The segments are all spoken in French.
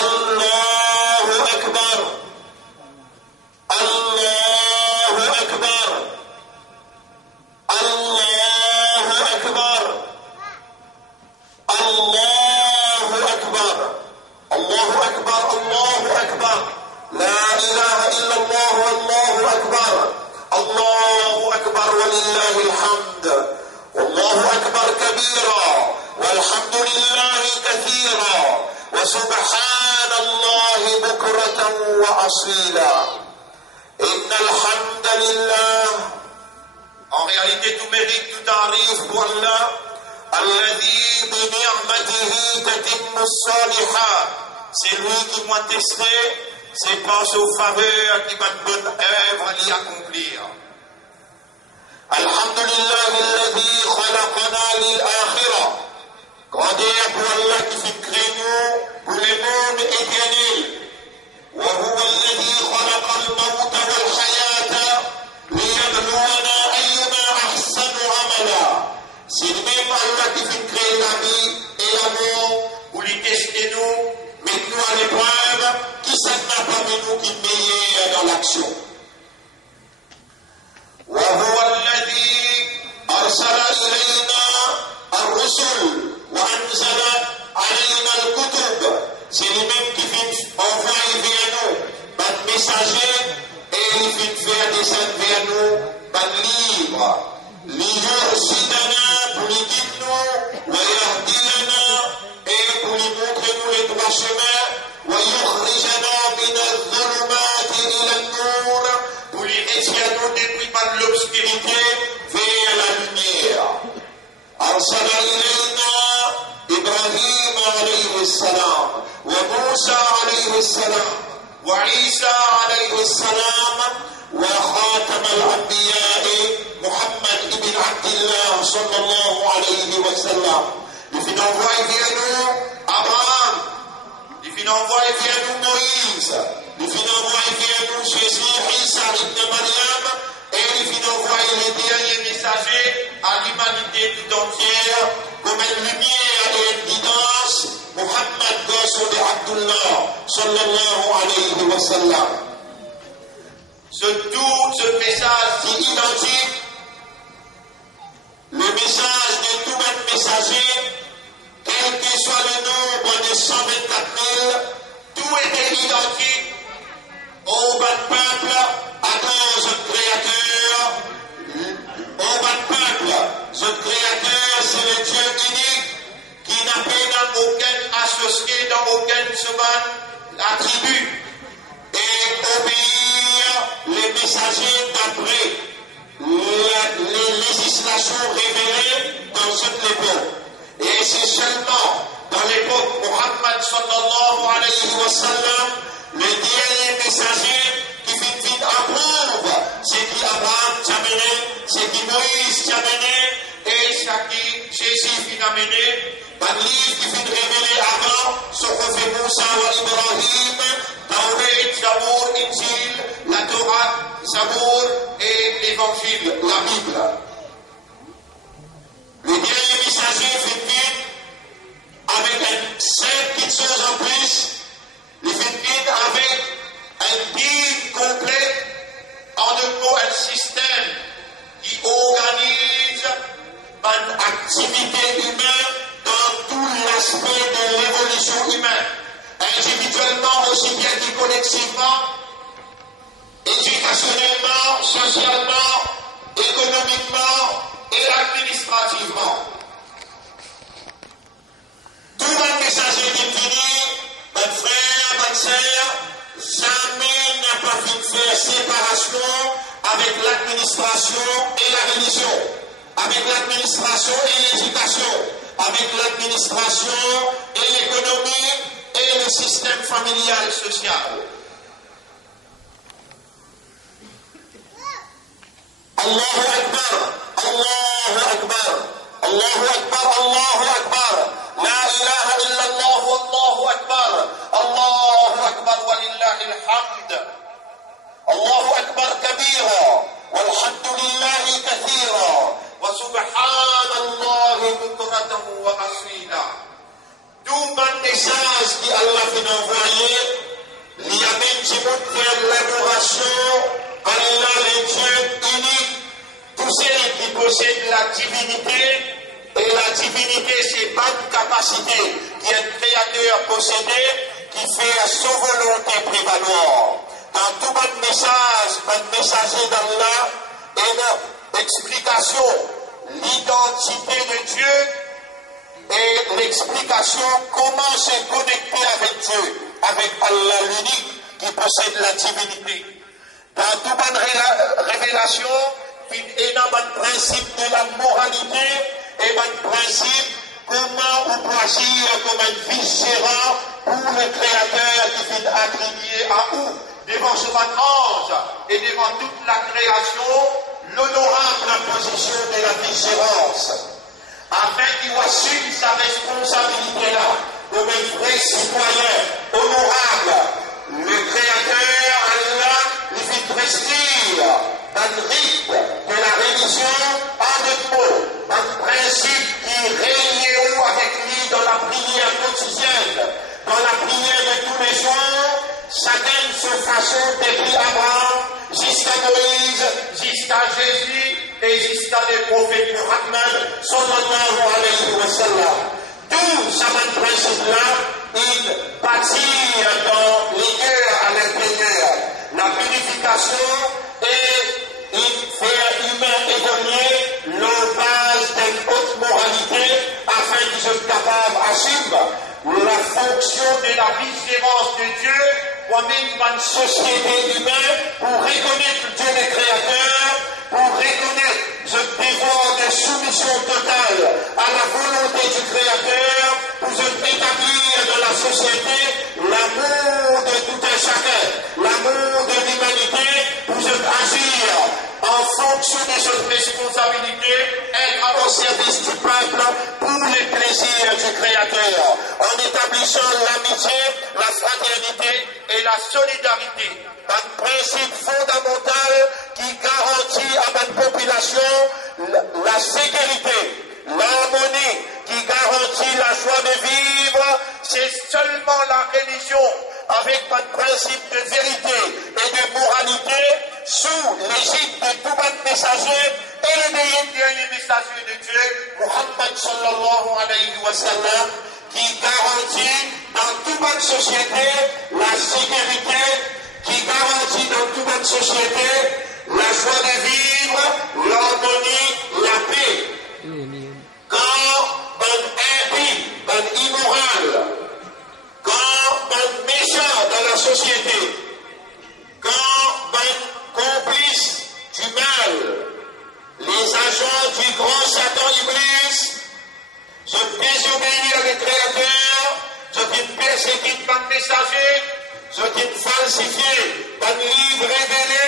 الله أكبر الله أكبر الله أكبر الله أكبر الله أكبر الله أكبر لا إله إلا الله والله أكبر الله أكبر ولله الحمد والله أكبر كبيرا والحمد لله كثيرا وسبحان الله بكرة وأصيلا إن الحمد لله. En réalité, tout mérite, tout arrive pour Allah. الذي بنعمته تتم الصالحات. C'est lui qui m'a testé, c'est par sa faveur qui m'a de bonne œuvre à l'y accomplir. Alhamdulillah الذي خلقنا للآخرة. Grandeur pour Allah qui fait créer nous pour le monde éternel. وهو الذي خلق الموت والحياة ليبلونا أينا أحسن عملا. C'est le même Allah qui fait créer la vie et la mort pour les tester nous, mettre nous à l'épreuve, qui s'en a parmi nous qui est meilleur dans l'action. وهو الذي أرسل إلينا الرسل وأنزل علينا الكتب. C'est le même qui fait envoyer vers nous des messagers et il fait faire descendre vers nous des livres. ليرشدنا pour les guider nous ويهدينا et pour les montrer nous les droits chemins ويخرجنا من الظلمات إلى النور pour les retirer nous depuis de l'obscurité vers la lumière. أرسل إلينا إبراهيم عليه السلام وموسى عليه السلام وعيسى عليه السلام وخاتم الأنبياء محمد ابن عبد الله صلى الله عليه وسلم. Il fit envoyer vers nous Abraham, il fit envoyer vers nous Moïse, il fit envoyer vers nous Jésus, Isa ibn Maryam, et il fit envoyer les derniers messagers à l'humanité tout entière comme une lumière et une guidance. Muhammad, gosse de Abdullah sallallahu alayhi wa sallam. Ce message est identique. Le message de tout même messager, quel que soit le nombre de 124 000, tout était identique au bas de peuple, à cause du Créateur. Au bas de peuple, ce Créateur, c'est le Dieu unique qui n'a pas dans aucun associé, dans aucune semaine, attribut. Et obéir les messagers d'après les législations révélées dans cette époque. Et c'est seulement dans l'époque Muhammad sallallahu alayhi wa sallam, le dernier messager qui vite approuve ce qui Abraham t'a mené, ce qui Moïse t'a mené et ce qui Jésus t'a mené. Dans le livre qui fut révélé avant, Sohuf Moussa wa Ibrahim, Tawrat, Zabour, Injil, la Torah, Zabour et l'Évangile, la Bible. Le dernier messager fait vite avec cinq petites choses en plus. Il fait vite avec un guide complet, en un mot, un système qui organise une activité humaine dans tout l'aspect de l'évolution humaine, individuellement aussi bien que collectivement, éducationnellement, socialement, économiquement et administrativement. Tout le messager défini, mon frère, ma sœur, jamais n'a pas fait faire séparation avec l'administration et la religion, avec l'administration et l'éducation, avec l'administration et l'économie et le système familial et social. Allahu Akbar, Allahu Akbar, Allahu Akbar, Allahu Akbar, la ilaha illallah, Allahu Akbar, Allahu Akbar, wa lillahi alhamd, Allahu Akbar kabira, walhamdulillahi kathira, wa subhanallahi bukratan wa asila. tout bon message qui Allah fait envoyer, il y a même qui montre faire l'adoration à Allah, le Dieu unique, tous ceux qui possèdent la divinité. Et la divinité, c'est pas une capacité qui est un créateur possédé, qui fait à son volonté prévaloir. Dans tout bon messager d'Allah, et l'explication, l'identité de Dieu et l'explication comment se connecter avec Dieu, avec Allah l'unique qui possède la divinité. Dans toute bonne révélation, il y a un principe de la moralité et un principe comment on peut agir comme un vice-gérant pour le Créateur qui fait attribuer à où, devant ce ange et devant toute la création, l'honorable position de la vice-gérance, afin qu'il assume sa responsabilité là, comme un vrai citoyen honorable. Le Créateur, Allah, lui fait prescrire un rite de la religion en deux mots, un principe qui règne avec lui dans la prière quotidienne, dans la prière de tous les jours, chacun de façon depuis Abraham, jusqu'à Moïse, jusqu'à Jésus et jusqu'à les prophètes Muhammad, sallallahu alayhi wa sallam. Tout ça, ce principe-là, il bâtit dans les cœurs à l'intérieur la purification et il fait humain évoluer leur base d'une haute moralité afin qu'ils soient capables d'assumer la fonction de la vigilance de Dieu comme une société humaine pour reconnaître Dieu le Créateur, pour reconnaître ce devoir de soumission totale à la volonté du Créateur, pour se établir dans la société l'amour de tout un chacun, l'amour de l'humanité, pour se agir en fonction de cette responsabilité, être au service du peuple pour les plaisirs du Créateur, en établissant l'amitié, la fraternité et la solidarité. Un principe fondamental qui garantit à ma population la sécurité, l'harmonie, qui garantit la joie de vivre. C'est seulement la religion avec un principe de vérité et de moralité sous l'égide de tout bon messager et le dernier messager de Dieu, Muhammad sallallahu alayhi wa sallam, qui garantit dans toute bonne société la sécurité, qui garantit dans toute bonne société la joie de vivre, l'harmonie, la paix. Quand un impie, un immoral, quand un méchant dans la société, quand un complice du mal, les agents du grand Satan Iblis, je désobéis à le Créateur, je persécute par messager, je falsifié, par livre révélé,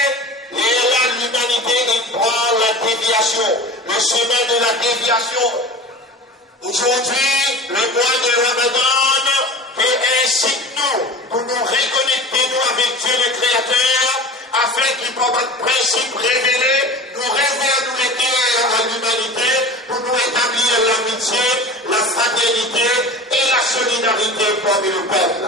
et là l'humanité il prend la déviation, le chemin de la déviation. Aujourd'hui, le mois de Ramadan fait ainsi que nous, pour nous reconnecter avec Dieu le Créateur, afin qu'il par un principe révélé, nous révèle nous les cœurs à l'humanité, pour nous établir l'amitié, la fraternité et la solidarité parmi le peuple.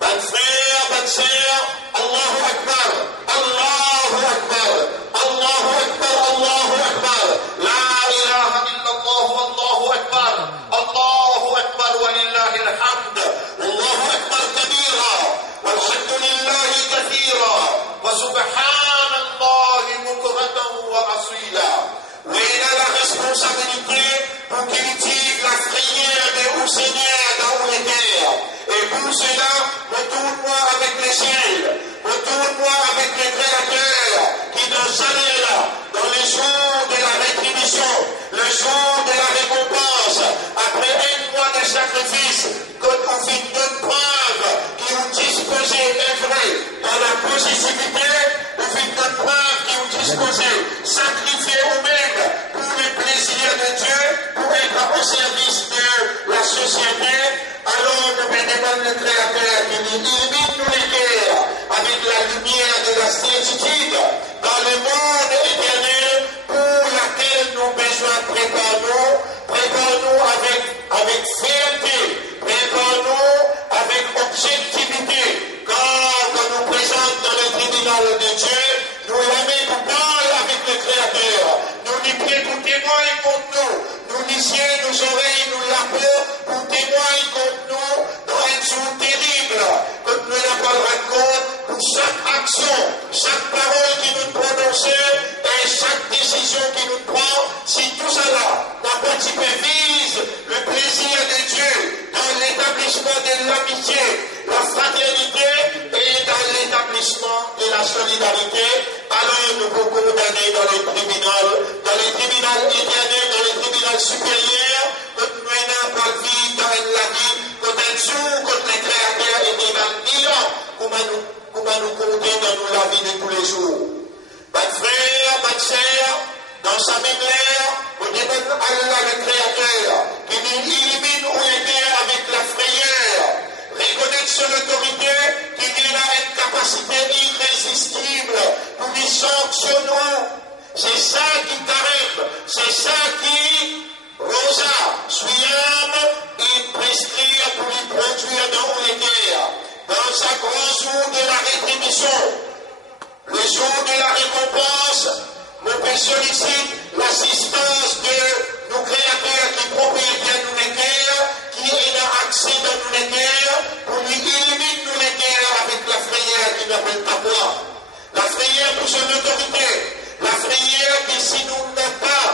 Bonne frère, bonne sœur, Allahu Akbar, Allahu Akbar, Allahu Akbar, Allahu Akbar, La ilaha illallah, Allahu Akbar, Allahu Akbar, wa lillahi alhamd, Allahu Akbar kabira, walhamdulillahi kathira, wa subhanallahi bukratan wa asila. Oui, il a la responsabilité pour cultiver la prière au Seigneur dans les terres. Et pour cela, retourne-moi avec les ciels, retourne-moi avec les créateurs qui dans jamais là, dans les jours de la rétribution, le jour de la récompense, après un mois de sacrifice, quand on fait une preuve qui ont disposé est vrai dans la positivité, on fait une preuve qui ont disposé, sacrifié au-même pour le plaisir de Dieu, pour être au service de la société. Alors nous demandons le Créateur qui nous illumine nous les cœurs avec la lumière de la certitude dans le monde éternel pour laquelle nous besoin. Prépare-nous avec fierté, de l'amitié, la fraternité et dans l'établissement de la solidarité, alors nous pouvons condamner dans les tribunaux éternels, dans les tribunaux supérieurs, contre nous par vie, dans la vie, contre un jour, contre les créateurs et des millions, comment nous compter dans la vie de tous les jours. Mes frères, mes sœurs, dans sa mémoire, nous demandons à Allah le Créateur qui nous illumine où était avec la frayeur, reconnaître son autorité qui vient à une capacité irrésistible pour nous sanctionner. C'est ça qui t'arrête, c'est ça qui, Rosa, Suyam, il prescrit pour lui produire dans où était, dans sa grand jour de la rétribution. Le jour de la récompense, mon Père sollicite l'assistance de nos créateurs qui propriétaires nous les terres, qui ont accès dans nous les terres, pour lui illuminer nous les terres avec la frayeur qui n'appelle pas quoi. La frayeur pour son autorité, la frayeur qui si nous n'avons pas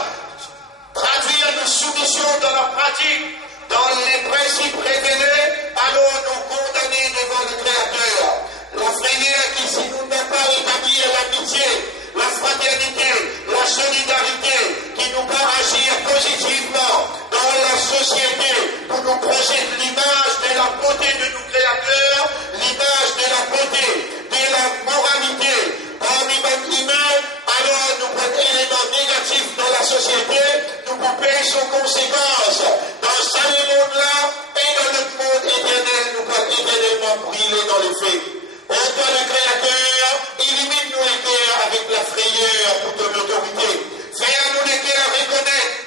traduire nos soumissions dans la pratique, dans les principes révélés, alors nous condamner devant le Créateur. La frayeur qui si nous n'avons pas établi l'amitié, la fraternité, la solidarité, qui nous peut agir positivement dans la société pour nous projeter l'image de la beauté de nos créateurs, l'image de la beauté, de la moralité parmi les humains, alors nous prenons un élément négatif dans la société, nous pouvons payer son conséquence dans ce monde-là et dans notre monde éternel, nous pouvons éternellement briller dans les faits. Ô toi le Créateur, illumine-nous les cœurs avec la frayeur pour ton autorité. Fais-nous les cœurs reconnaître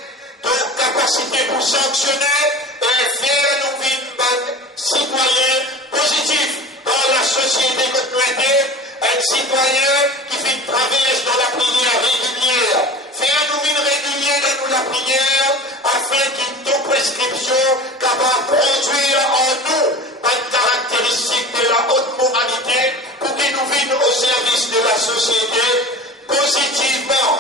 ton capacité pour sanctionner et fais-nous vivre citoyens positifs dans la société que nous sommes, un citoyen qui fait une traverse dans la prière régulière. Fais-nous vivre régulier dans la prière afin qu'une ton prescription capable de produire en nous une caractéristique de la haute moralité pour que nous vivions au service de la société positivement.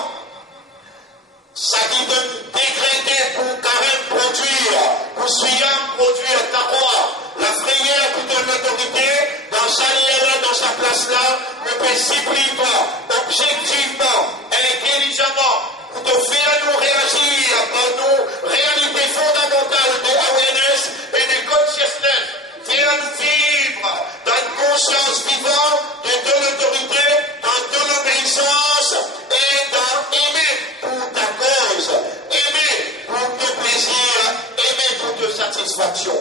Ça qui donne décréter pour carême produire, pour Suyam produire ta roi, la frayeur pour ton autorité, dans sa lieu-là, dans sa place-là, ne peut s'y pas, objectivement, intelligemment, pour te faire nous réagir dans nos réalités fondamentales de awareness et de consciousness. Faire nous vivre dans une conscience vivante de ton autorité, dans ton obéissance et dans aimer pour ta cause, aimer pour ton plaisir, aimer pour ta satisfaction.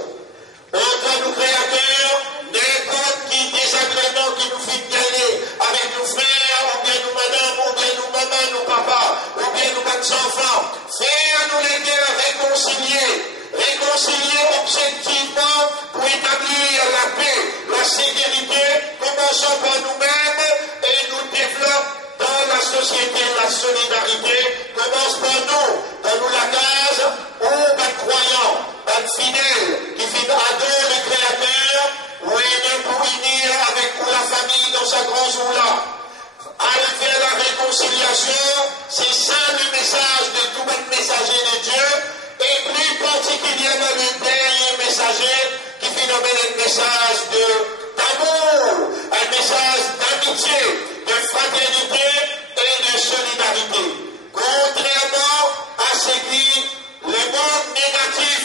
Ô toi, nous créateurs, n'importe qui désagrément qui nous fait gagner avec nos frères, ou bien nous madame, ou bien nous maman, nos papas, ou bien nous enfants, faire-nous les cœurs réconcilier objectivement pour établir la paix, la sécurité, commençons par nous-mêmes et nous développons dans la société la solidarité, commence par nous la case, ou les croyants, les fidèles, qui vivent à deux le Créateur, ou aimer pour unir avec la famille dans sa grande jour-là. Aller faire la réconciliation, c'est ça le message de tout le messager de Dieu, et plus particulièrement le dernier messager qui phénomène un message d'amour, un message d'amitié, de fraternité et de solidarité. Contrairement à ce qui le monde négatif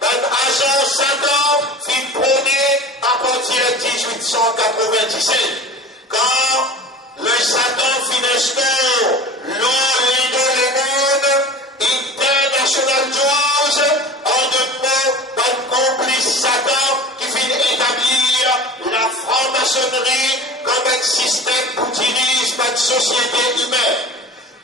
d'un agent Satan fut prôné à partir de 1897, quand le Satan financement l'homme le monde International Jones en demandant d'un complice Satan qui finit établir la franc-maçonnerie comme un système d'utilisme de société humaine.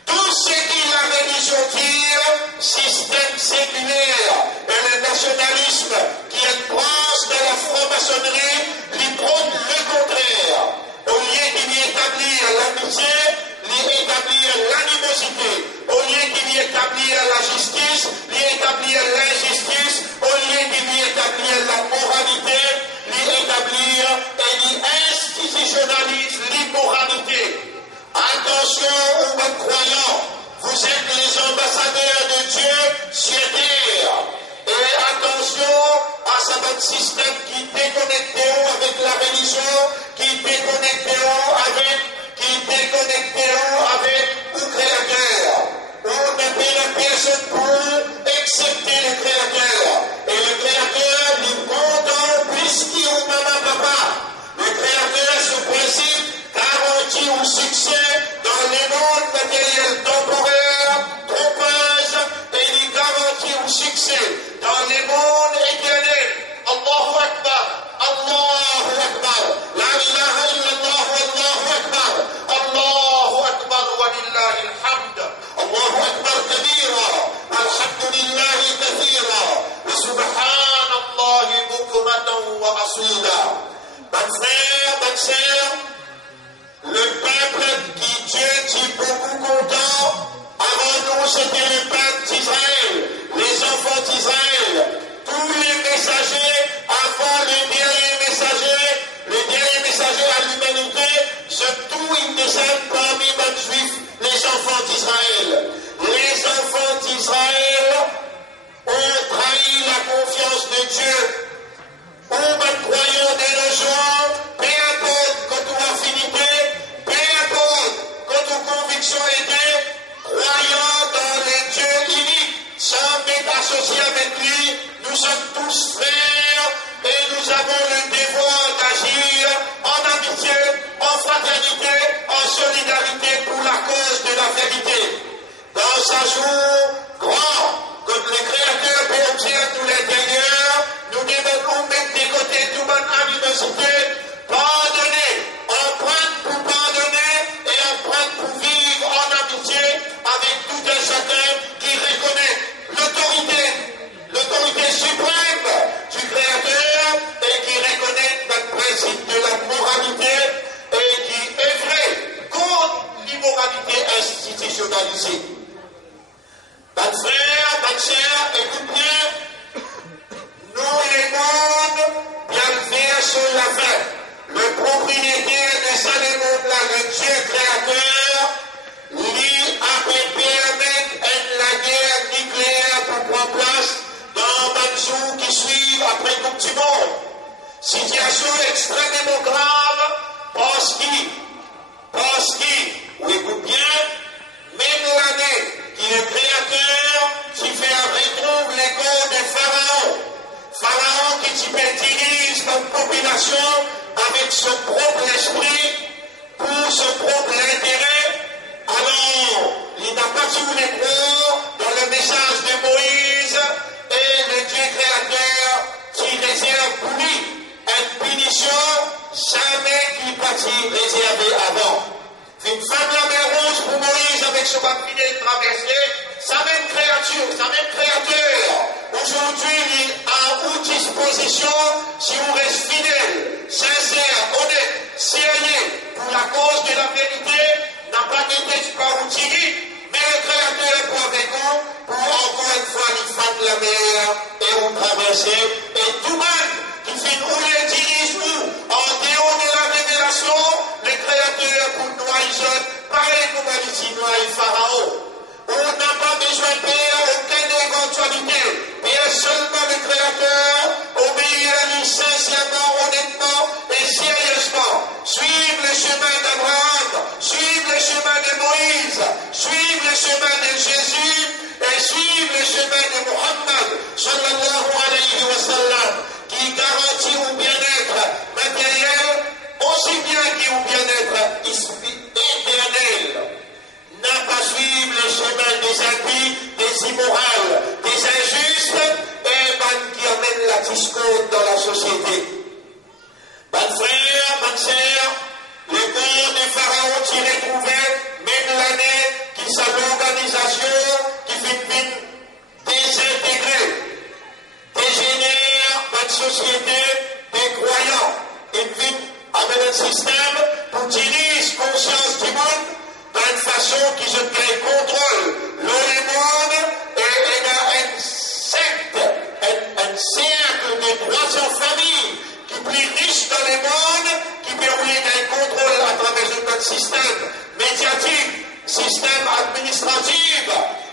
Tout ce qui la religion tire, système séculaire et le nationalisme qui est une branche de la franc-maçonnerie, lui prône le contraire. Au lieu d'y établir l'amitié, d'y établir l'animosité, au lieu d'y établir la justice, d'y établir l'injustice, au lieu d'y établir la moralité, d'y établir et d'y institutionnalise l'immoralité. Attention aux croyants, vous êtes les ambassadeurs de Dieu sur terre. Et attention à ce système déconnecteront avec le Créateur. On ne paie la personne pour excepter le Créateur. Et le Créateur lui condamne puisqu'il ou maman papa. Le Créateur, ce principe, garantit au succès dans les mondes matériels temporaires, trompeuses, et il garantit au succès dans les mondes éternels. Allahu Akbar, Allahu Akbar, la ilaha illallah, Allahu Akbar, Allahu Akbar, wa lillahi alhamd, Allahu Akbar kabira, walhamdulillahi kathira, wa subhanallahi bukratan wa asila. Bonne frère, bonne sœur, le peuple qui Dieu dit beaucoup content, avant nous c'était le peuple d'Israël, les enfants d'Israël, tous les messagers, avant le dernier messager à l'humanité, tout ils descendent parmi les juifs, les enfants d'Israël. Les enfants d'Israël ont trahi la confiance de Dieu. On va croyant de nos jours, peu importe que ton affinité, peu importe que ton conviction était, croyant dans le Dieu unique, sans être associé avec lui, nous sommes tous frères et nous avons le devoir d'agir en amitié, en fraternité, en solidarité pour la cause de la vérité. Dans un jour grand, comme le Créateur peut obtenir tout l'intérieur, nous devons mettre de côté toute notre animosité, pardonner, emprunter pour pardonner et emprunter pour vivre en amitié avec tout un chacun qui reconnaît l'autorité suprême du Créateur et qui reconnaît notre principe de la moralité et qui est vrai contre l'immoralité institutionnalisée. Bonne frère, bonne sœur, écoute bien, nous les mondes bienfaits sur la fin. Le propriétaire de ce monde-là, le Dieu créateur, lui a permis la guerre nucléaire pour prendre place dans les jours qui suivent après le Coupe du Monde. Situation extrêmement grave parce qu'il, écoute bien, même l'année qui est créateur, qui fait un retour l'écho de Pharaon. Pharaon qui dirige notre population avec son propre esprit, pour son propre intérêt. Alors, il n'a pas su les croire dans le message de Moïse et le Dieu créateur qui réserve pour lui une punition jamais qu'il partit réservé avant. Une femme la mer rouge pour Moïse avec son papier traversé, sa même créature, sa même créateur. Aujourd'hui, il est à votre disposition si vous restez fidèle, sincère, honnête, sérieux pour la cause de la vérité, n'a pas été par outil, mais le créateur est pour avec vous, pour encore une fois les femmes de la mer et vous traverser. Et tout le monde qui fait où les dirige nous, en dehors de la révélation, le créateur pour nous jeunes, pareil comme ici nous et Pharaon. On n'a pas besoin de payer aucune éventualité, payer seulement le créateur, obéir à lui sincèrement, honnêtement et sérieusement. Suivre le chemin d'Abraham, suivre le chemin de Moïse, suivre le chemin de Jésus et suivre le chemin de Muhammad, sallallahu alayhi wa sallam, qui garantit au bien-être matériel, aussi bien qu'au bien-être éternel. N'a pas suivre le chemin des impies, des immorales, des injustes et qui amènent la discorde dans la société. Bonne frère, bonne sœur, le corps de Pharaon qui retrouvait même l'année qui sa l'organisation qui fait désintégrée, dégénère notre société des croyants, une vie avec un système pour dirige conscience du monde d'une façon qui se crée contrôle le monde et il y a un cercle de 300 familles qui est plus riche dans le monde qui permet un contrôle à travers notre système médiatique, système administratif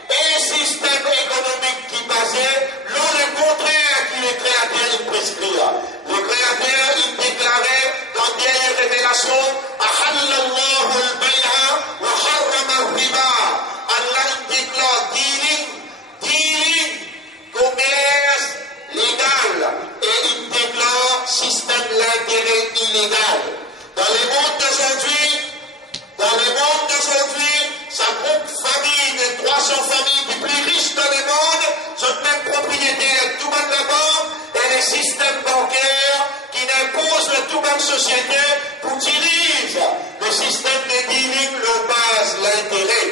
et système économique qui est basé le contraire qui le créateur il prescrit. Le créateur il déclarait dans dernière révélation illégale. Dans le monde d'aujourd'hui, ça groupe famille de 300 familles les plus riches dans le monde, sont même propriétaires de tout le monde d'abord, et les systèmes bancaires qui imposent le tout le société pour diriger le système de dealing, le base l'intérêt,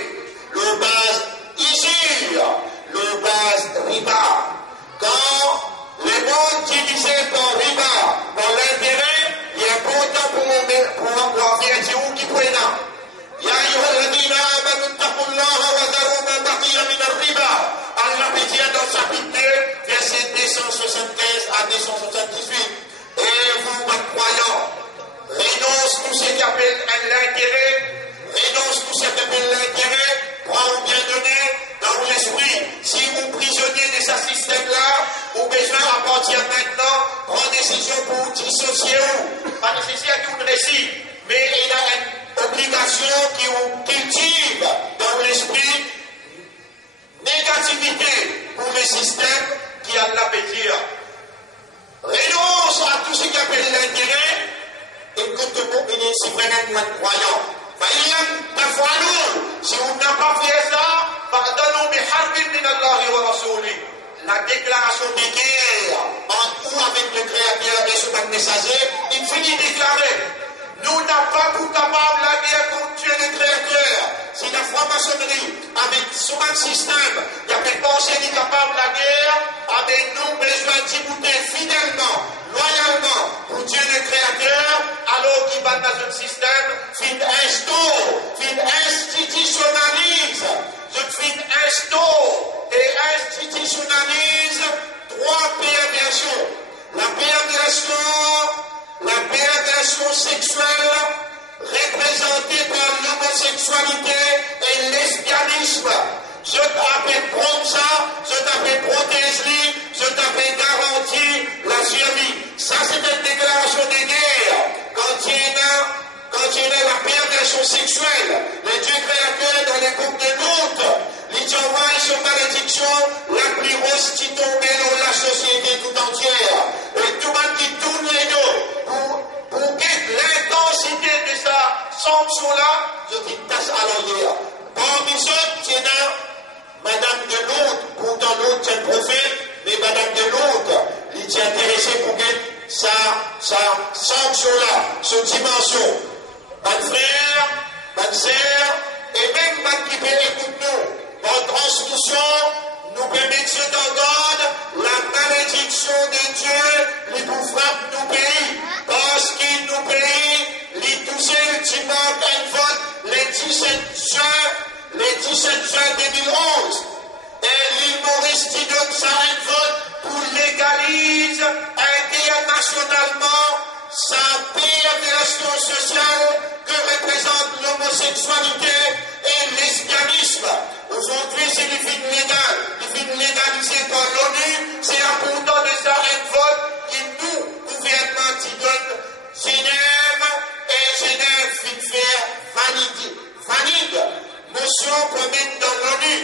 le base usure, le base riba. Quand le monde divisé par riba, par l'intérêt, il est important pour avoir fait un qui prenne. يا أيها الذين آمنوا اتقوا الله وذروا ما بقي من الربا. Allah dit dans le chapitre 2, verset 275 à 278. Et vous, croyants, renonce tout ce qui appelle l'intérêt, prends bien donné dans l'esprit. Si vous prisonnier de ce système-là, vous besoin à partir maintenant, prendre décision pour dissocier vous. Pas nécessaire qu'il récit, mais il a une obligation qui vous cultive dans l'esprit négativité pour le système qui a la pétire. Renonce à tout ce qui appelle l'intérêt et que tu peux venir si vraiment moins croyant. Si vous n'avez pas fait ça, la déclaration de guerre en ou avec le Créateur et son messager, il finit déclaré. Nous n'avons pas pour capable la guerre contre Dieu le Créateur. Si la franc-maçonnerie, avec son système, il n'y a pas pensé ni capable la guerre, avec nous besoin d'écouter fidèlement, loyalement pour Dieu le Créateur, alors qu'il va dans un système, institutionnalise. Et institutionnalise trois perversions. La perversion sexuelle représentée par l'homosexualité et le lesbianisme. Je t'appelle prendre ça, je t'appelle protéger, je t'appelle garantir la survie. Ça, c'est une déclaration de guerre. Quand il y a la perversion sexuelle, le Dieu créateur dans les groupes de l'autre, les envoie sur malédiction, la plus grosse qui tombe dans la société tout entière. Et tout le monde qui tourne les dos pour que l'intensité de sa sanction-là, je dis tâche à l'envers. Parmi ceux qui sont Madame de l'autre, pourtant l'autre c'est le prophète, mais Madame de l'autre, il est intéressé pour que sa sanction-là, sa dimension. Bonne frère, bonne sœur, et même bonne qui peut écouter-nous, en transmission, nous permettons d'entendre la malédiction de Dieu, qui nous frappe nos pays, parce qu'il nous pays, les 12 ultimement un vote, les 17 juin 2011, et l'île Maurice qui donne ça un vote pour légaliser internationalement sa perversion sociale que représente l'homosexualité et le lesbianisme. Aujourd'hui, c'est les films légalisés par l'ONU, c'est important de ça un vote qui nous, gouvernement, qui donne Genève et Genève fit faire valide motion commune dans l'ONU.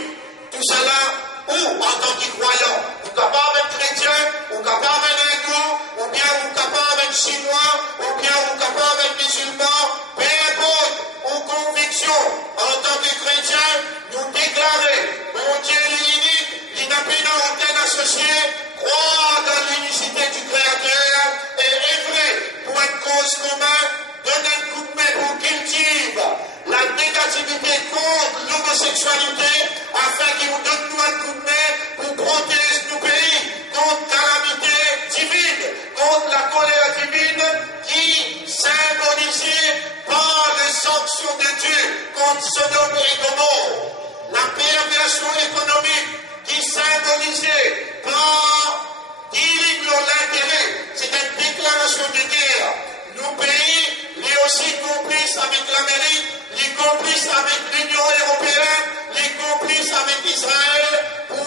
Tout cela, ou en tant que croyant, ou capable d'être chrétien, ou capable d'être hindou, ou bien ou capable d'être chinois, ou bien ou capable d'être musulman, peu importe, ou conviction, en tant que chrétien, nous déclarer, mon Dieu est unique, il n'a pas aucun associé, croire dans l'unicité du Créateur, et œuvrer pour une cause commune, donner un coup de main pour cultive la négativité contre l'homosexualité, afin qu'il nous donne un coup de main pour protéger nos pays contre calamité divine, contre la colère divine qui symbolisée par les sanctions de Dieu contre Sodome et Gomorrhe. La perversion économique qui symbolisée par l'intérêt, c'est une déclaration de guerre. Nos pays, les aussi complices avec l'Amérique, les complices avec l'Union européenne, les complices avec Israël pour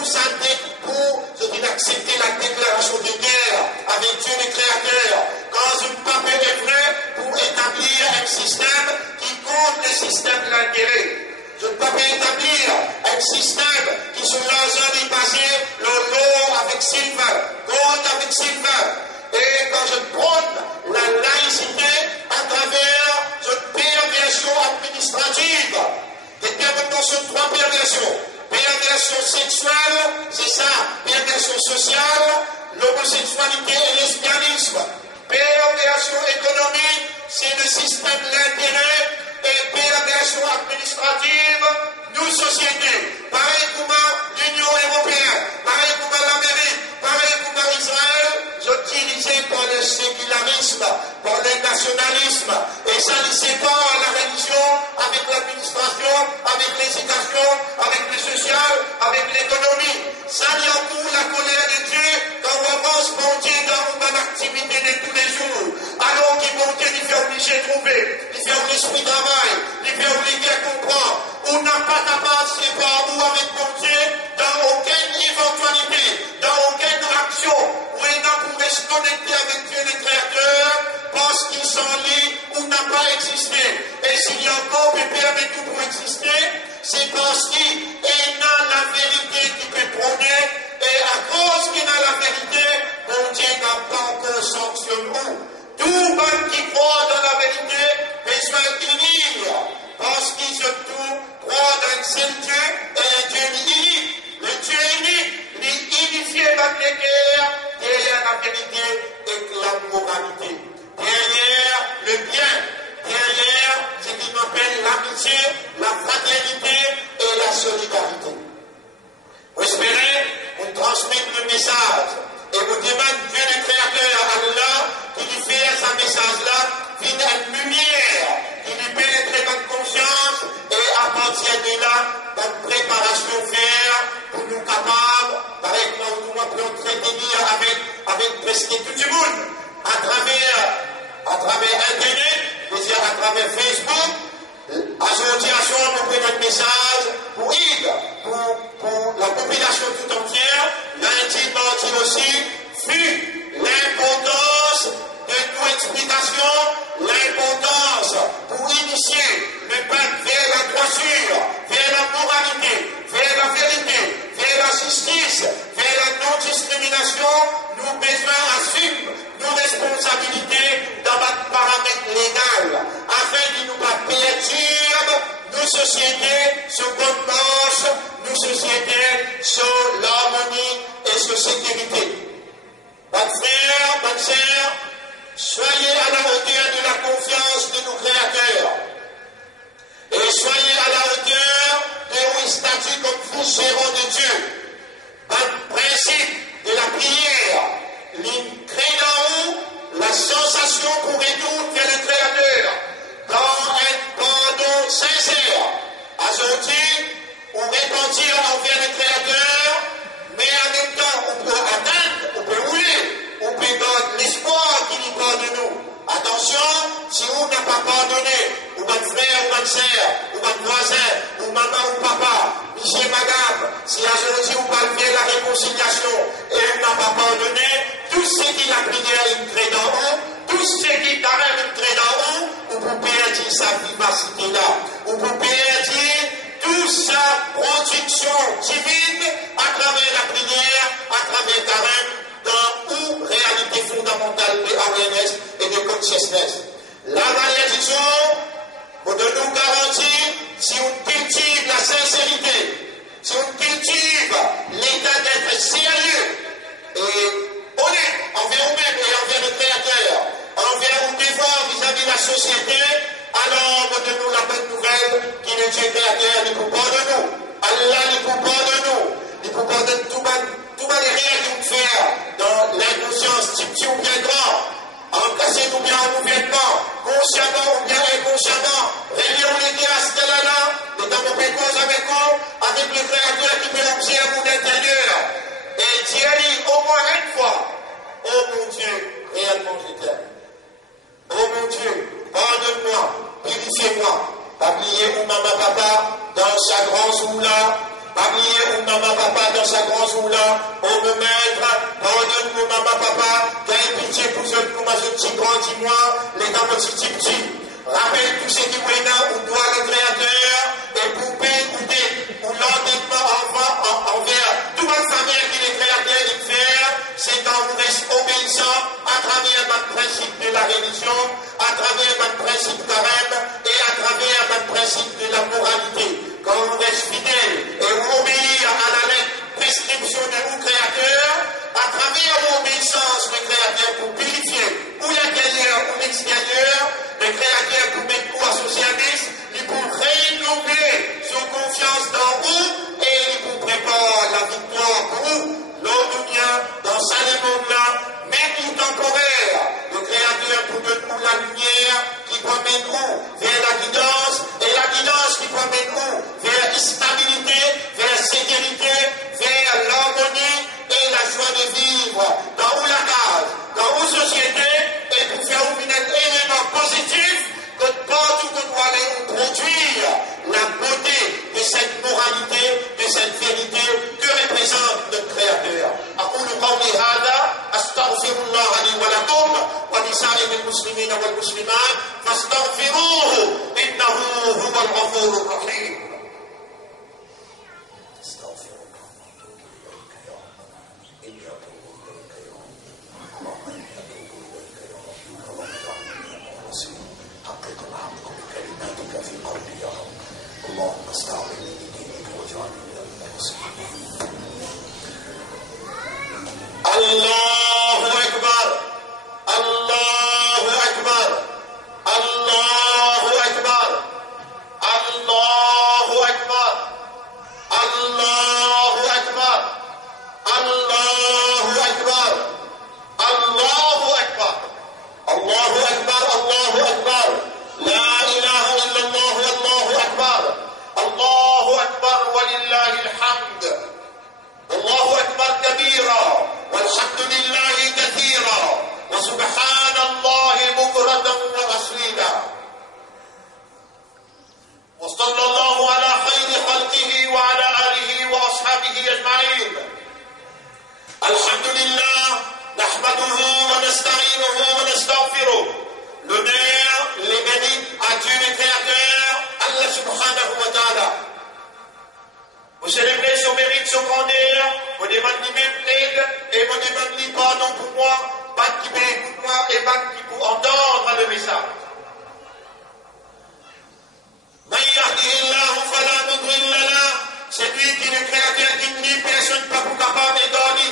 c'est le système de l'intérêt et perversion administrative, nous sociétés, pareil comme l'Union européenne, pareil comme l'Amérique, pareil comme Israël, utilisé par le sécularisme, par le nationalisme, et ça ne sépare la religion avec l'administration, avec l'éducation, avec le social, avec l'économie. Ça y encourt la colère de Dieu quand on pense bon Dieu dans une activité de tous les jours. Alors qu'il bon Dieu, il fait obliger de trouver, il fait l'esprit travail, il fait obliger de comprendre. On n'a pas capable de se faire ou avec bon Dieu dans aucune éventualité, dans aucune action, où il n'a pour se connecter avec Dieu le Créateur, parce qu'il s'en lit ou n'a pas existé. Et s'il y a encore qui permet tout pour exister, c'est parce qu'il a la vérité qui peut prôner, et à cause qu'il a la vérité, bon Dieu n'a pas encore sanctionné. Tout le monde qui croit dans la vérité besoin d'unir, parce qu'ils se croient dans un seul Dieu et un Dieu unique. Le Dieu unique, il est unifié par les guerres, derrière la vérité et la moralité. Derrière le bien, derrière ce qu'il appelle l'amitié, la fraternité et la solidarité. Vous espérez, on transmet le message et vous demande Dieu le Créateur, Allah, qui lui fait ce message-là, vient une lumière, qui lui pénètre votre conscience et à partir de là, votre préparation faire pour nous capables, par exemple, nous pouvons entretenir avec presque tout le monde à travers Internet, c'est-à-dire à travers Facebook. Association, nous prenons notre message pour la population tout entière. Lundi, mardi aussi, fut l'importance de nos explications, l'importance pour initier le peuple vers la droiture, vers la moralité, vers la vérité, vers la justice, vers la non-discrimination. Nous besoin assumer nos responsabilités dans notre paramètre légal, afin de nous pas perdre nos sociétés sur bonne marche, nos sociétés sur l'harmonie et sur sécurité. Bonnes frères, bonnes sœurs, soyez à la hauteur de la confiance de nos créateurs. Et soyez à la hauteur de nos statuts comme vous gérants de Dieu. Votre principe de la prière, l'incrédent la sensation pour retour vers le Créateur, dans un pardon sincère. Aujourd'hui, on repentir envers le Créateur, mais en même temps, on peut atteindre, on peut rouler, on peut donner l'espoir qu'il nous pardonne nous. Attention, si on n'a pas pardonné, ou votre frère, ou votre sœur, ou votre voisin, ou maman ou papa, monsieur, madame, si aujourd'hui on parle bien de la réconciliation et on n'a pas pardonné, tout ce qui la prière est très d'en haut, tout ce qui carême est très d'en haut, on peut perdre sa vivacité-là, on peut perdre toute sa production divine à travers la prière, à travers le carême, dans une réalité fondamentale de awareness et de consciousness. La malédiction, pour de nous garantir, si on cultive la sincérité, si on cultive l'état d'être sérieux et honnête envers nous-mêmes et envers le Créateur, envers nos devoirs vis-à-vis de la société, alors de nous la bonne nouvelle qui est Dieu Créateur, il coupe de nous. Allah ne coupe de nous. Il coupe de tout les rires qu'on fait dans l'inconscience, type ou bien grand, encassez-nous bien en mouvement, consciemment ou bien inconsciemment, réveillons les grâces de l'Allah, et dans mon cause avec vous, avec le Créateur qui peut observer à mon intérieur. Et Dieu dit au moins une fois, oh mon Dieu, réellement je t'aime. Oh mon Dieu, pardonne-moi, purifiez-moi. Oubliez où maman papa dans sa grande zoula. Oubliez où maman papa dans sa grande zoula. Oh me maître, pardonne-moi maman papa. Qu'un pitié pour ceux qui m'ont petit grand, dis-moi, les gars petit. Rappelle tout ce qui est là, où doit le Créateur, et pour écouter, ou l'endettement envers toute la famille qui est Créateur de faire, c'est quand vous restez obéissant à travers votre principe de la religion, à travers votre principe carême, et à travers votre principe de la moralité. Quand vous restez fidèle et vous obéir à la lettre prescription de vous Créateur, à travers l'obéissance du Créateur pour purifier ou l'intérieur ou l'extérieur, le Créateur المسلمين والمسلمات فاستغفروه إنه هو الغفور الرحيم. اللهم استعملني بدينك واجعلني من المنصحين. الله أكبر الله أكبر الله أكبر الله أكبر الله أكبر الله أكبر الله أكبر الله أكبر الله أكبر لا إله إلا الله والله أكبر الله أكبر ولله الحمد. الله أكبر كبيرا والحمد لله كثيرا وسبحان الله بكرة وأصيلا. وصلى الله على خير خلقه وعلى آله وأصحابه أجمعين. الحمد لله نحمده ونستعينه ونستغفره. L'honneur, les mérites à Dieu le Créateur, Allah subhanahu wa ta'ala. Vous célébrez son mérite, son grandeur, vous demandez même l'aide et vous demandez pardon pour moi, pas qui m'écoute moi et pas qui pour entendre le message. Man yahdihillahu fala mudilla lahu, c'est lui qui est le Créateur qui ne dit personne pas pour capable et donner.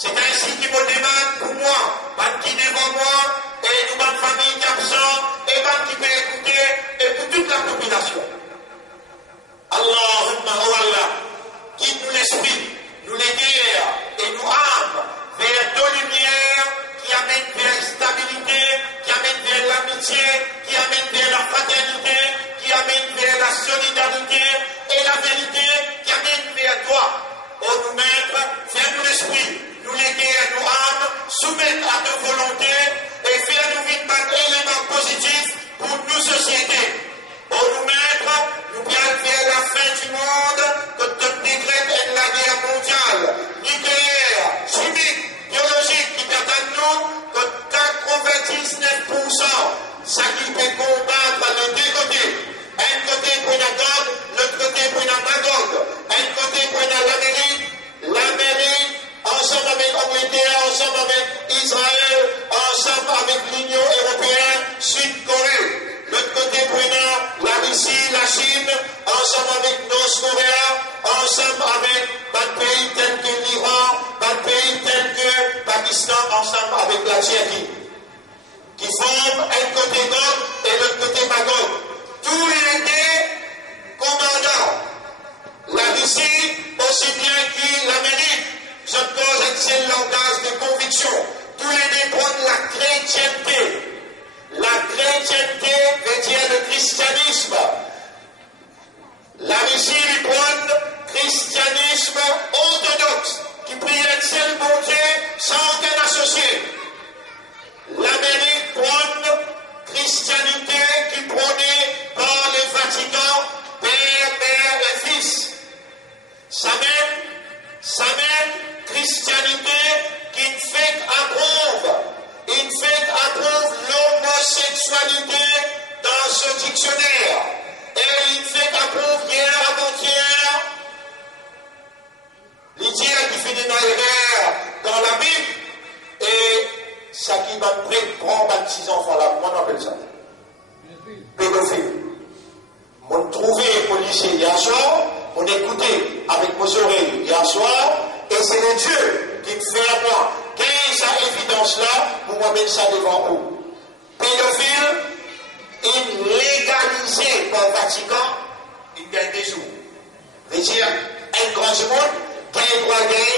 C'est ainsi qu'il me demande pour moi, pas qui devant moi, et nous, ma famille qui est absente, et pas qui peut écouter, et pour toute la population. Allahumma wa Allah, guide-nous l'esprit, nous les guerres et nous âmes vers nos lumières qui amènent vers la stabilité, qui amènent vers l'amitié, qui amènent vers la fraternité, qui amènent vers la solidarité et la vérité, qui amènent vers toi. Oh nous-mêmes, fais-nous l'esprit, nous les guerres, nous âmes, soumettre à nos volontés et faire-nous vite par éléments positifs pour nos sociétés. Oh nous-mêmes, nous bien vers la fin du monde, que notre décrète est la guerre mondiale, nucléaire, chimique, biologique qui t'attend nous, que 99%, ça qui peut combattre les deux côtés. Un côté pour la God, l'autre côté pour la Magog. Un côté pour l'Amérique, ensemble avec l'Angleterre, ensemble avec Israël, ensemble avec l'Union européenne, Sud-Corée. L'autre côté pour la Russie, la Chine, ensemble avec Nord-Coréa, ensemble avec des pays tels que l'Iran, des pays tels que Pakistan, ensemble avec la Tchéquie, qui forment un côté God et l'autre côté Magog. Tous les deux commandants, la Russie aussi bien que l'Amérique, je pose un seul langage de conviction. Tous les deux prennent la chrétienté. La chrétienté veut dire le christianisme. La Russie lui prend christianisme orthodoxe, qui prie un seul bon Dieu sans aucun associé. L'Amérique prend christianité qui prônée par le Vatican, Père, Mère et Fils. Sa même christianité qui fait approuve l'homosexualité dans ce dictionnaire. Et il fait approuve hier avant-hier l'idée qui fait des naïraires dans la Bible. Et ça qui m'a pris prend 26 enfants là, comment on appelle ça? Pédophile. On trouvait les policiers hier soir, on écoutait avec vos oreilles hier soir, et c'est le Dieu qui me fait à moi. Quelle est sa évidence-là pour moi mettre ça devant vous? Pédophile, illégalisé par le Vatican, il gagne des jours. C'est-à-dire, un grand monde qui a des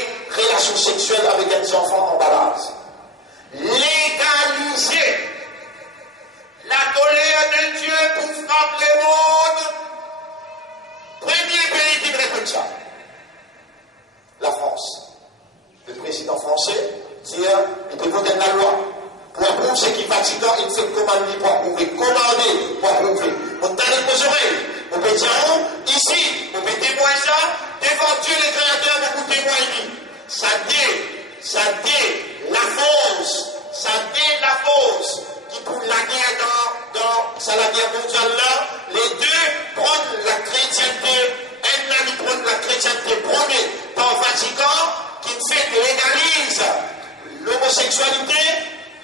relations sexuelles avec des enfants en balade. Légaliser la colère de Dieu pour frapper le monde. Premier pays qui répond ça, la France. Le président français dit il peut voter la loi pour approuver ce qui Vatican, il fait commander pour approuver, commander pour approuver. On t'a les oreilles, on peut dire ici, on peut témoigner ça, devant Dieu le Créateur, beaucoup témoigner. Ça dit, la France ça dès la cause qui pour la guerre dans la guerre mondiale là, les deux prennent la chrétienté, un prend la chrétienté prônée par Vatican, qui fait que légalise l'homosexualité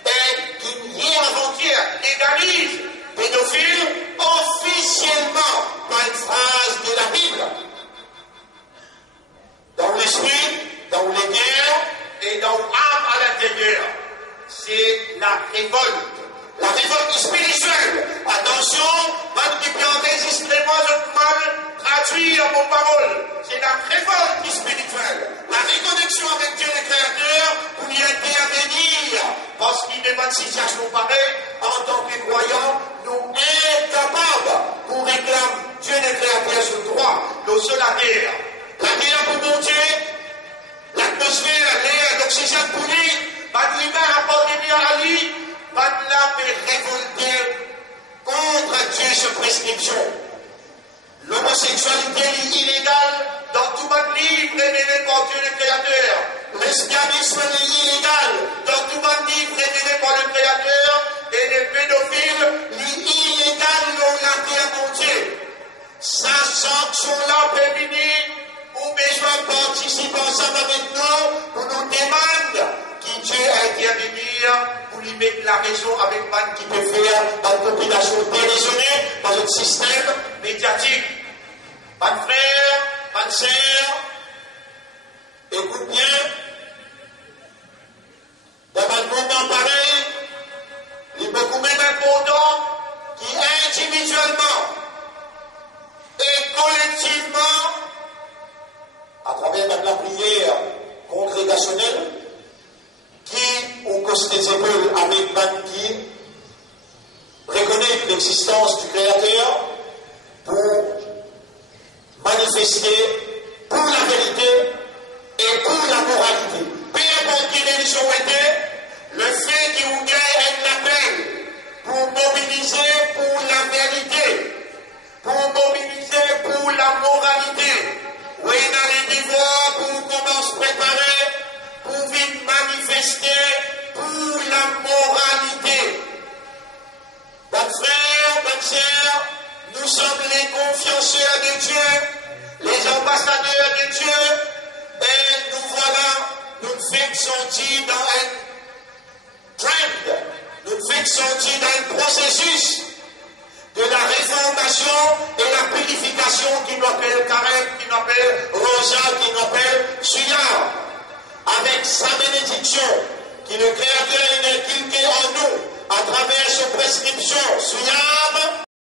et qui hier avant-hier légalise pédophile officiellement par une phrase de la Bible. Dans l'esprit, dans les guerres et dans l'âme à l'intérieur. C'est la révolte. La révolte spirituelle. Attention, même qui peut enregistrer moi le mal traduit dans vos paroles. C'est la révolte spirituelle. La reconnexion avec Dieu le Créateur pour y intervenir. Parce qu'il n'est pas de situation pareille, en tant que croyants, nous incapables pour réclamer Dieu le Créateur sur le droit, le seul à terre. La terre pour monter, l'atmosphère, l'air, l'oxygène pour lui, pas de l'humain apporté bien à lui, pas de l'âme révolter contre Dieu sur prescription. L'homosexualité est illégale dans tout monde libre révélé par Dieu le Créateur. L'esclavisme est illégal dans tout monde libre révélé par le Créateur. Et les pédophiles est illégal dans la terre mondiale. Sa sanction là féminine. Ou besoin de participer ensemble avec nous pour nous demander qui Dieu a intervenir pour lui mettre la raison avec man qui peut faire une population déraisonnée dans notre système médiatique. Pas de frère, pas de sœur, écoute bien, dans un moment pareil, il est beaucoup même important qui individuellement et collectivement à travers la prière congrégationnelle, qui, au côté des épaules avec man qui reconnaît l'existence du Créateur pour manifester pour la vérité et pour la moralité. Peu importe quelle religion était, le fait qu'il vous gagne un appel pour mobiliser pour la vérité, pour mobiliser pour la moralité. Oui, dans les devoirs, pour comment se préparer, pour vite manifester pour la moralité. Bonne frère, bonne sœur, nous sommes les confianceurs de Dieu, les ambassadeurs de Dieu, et nous voilà, nous nous faisons sentir dans un trend, nous nous faisons sentir dans un processus de la réformation et la purification qui nous appelle Carême, qui nous appelle Rosa, qui nous appelle Suyar, avec sa bénédiction, qui le Créateur est inculqué en nous, à travers ses prescriptions, Suyar.